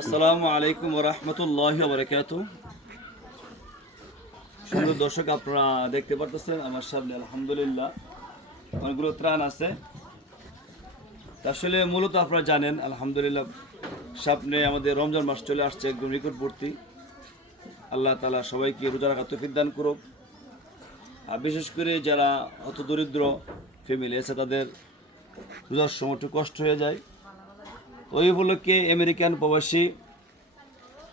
আসসালামু আলাইকুম ওয়া রাহমাতুল্লাহি ওয়া বারাকাতুহু। সুন্দর দর্শক, আপনারা দেখতে পারতেছেন আমার সামনে আলহামদুলিল্লাহ অনেকগুলো ত্রাণ আছে। আসলে মূলত আপনারা জানেন আলহামদুলিল্লাহ সামনে আমাদের রমজান মাস চলে আসছে, একদম নিকটবর্তী। আল্লাহ তাআলা সবাইকে রোজা রাখার তৌফিক দান করুক। আর বিশেষ করে যারা অত দরিদ্র ফ্যামিলি আছে তাদের রোজার সময় একটু কষ্ট হয়ে যায়। ওই উপলক্ষে আমেরিকান প্রবাসী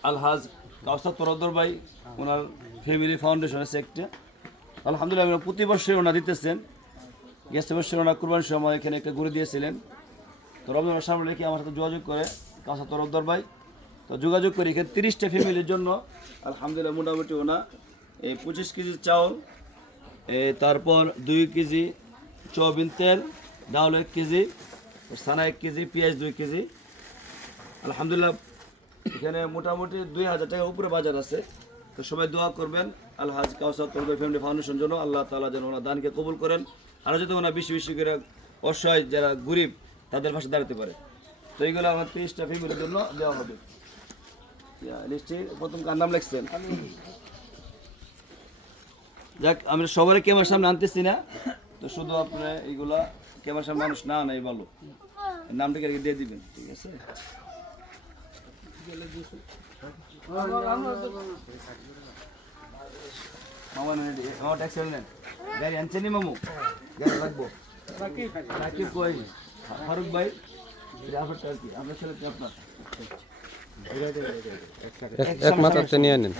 আলহাজ কাউসার তরদ্দর ভাই ওনার ফ্যামিলি ফাউন্ডেশন আছে একটা, আলহামদুলিল্লাহ প্রতি বছর ওনা দিতেছেন। গেছে বছর ওনা কুরবানির সময় এখানে একটা ঘুরে দিয়েছিলেন। তো রমজানের সামনে রেখে আমার সাথে যোগাযোগ করে কাউসার তরদ্দর ভাই, তো যোগাযোগ করে এখানে 30টা ফ্যামিলির জন্য আলহামদুলিল্লাহ মোটামুটি ওনা এই 25 কেজি চাউল, তারপর 2 কেজি সয়াবিন তেল, ডাউল 1 কেজি, সানা 1 কেজি, পেঁয়াজ 2 কেজি। আলহামদুলিল্লাহ এখানে মোটামুটি 2000 টাকা উপরে বাজার আছে। তো সবাই দোয়া করবেন আলহাজ কাউসার তরদ্দর ফ্যামিলি ফাউন্ডেশন জন্য, আল্লাহ তাআলা যেন ওনার দানকে কবুল করেন। আরও যদি ওনার বেশি বেশি করে অসহায় যারা গরিব তাদের পাশে দাঁড়াতে পারে। তো এইগুলো আমার 30টা ফ্যামিলির জন্য দেওয়া হবে। লিস্টে প্রথম কার নাম লিখছেন? যাক, আমি সবারই ক্যামেরার সামনে আনতেছি না, তো শুধু আপনারা এইগুলা ক্যামেরার সামনে মানুষ না নাই ভালো নামটাকে দিয়ে দিবেন, ঠিক আছে? মামা ট্যাক্সি নেন, গাড়ি আনছেন নি মামু? গাড়ি রাখবো রাকিব কই? ফারুক ভাই আপনারটা আর কি আপনার ছেলে আপনার এক মাথাতে নিয়ে নেন।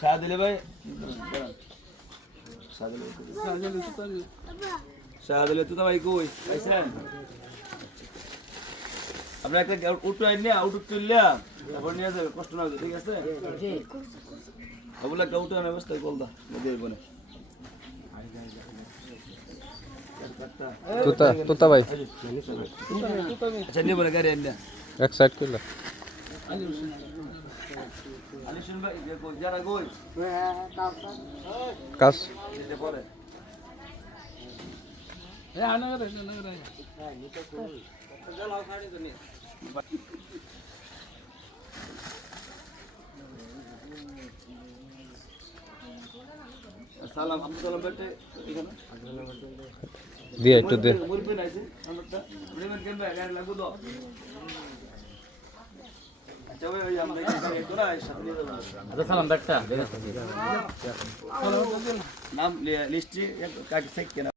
শাহদিলে ভাই শাহদিলে তো ভাই কই আইছেন? আপনার একটা উঠো আইন না, উঠো তুললা তারপর নিয়ে যাবে, কষ্ট না হবে, ঠিক আছে? ওগুলো একটা উঠো আনার ব্যবস্থা করদা দিয়ে বনে তুতা তুতা ভাই আচ্ছা নিয়ে বলে গাড়ি আইন না এক সাইড করলা আলিশুন ভাই যে কই যারা কই কাজ যেতে পরে সালাম আব্দুল সালাম বেটে এখানে দিয়ে একটু দে। মুরবি নাইছে আমারটা রিমেন কেমবে গাড়ি লাগু দাও। আচ্ছা ওই আমরা গাড়ি তোরা সাথে নিয়ে যাব। আচ্ছা সালাম ব্যাগটা নাম লিস্টে কাট সেক কেনা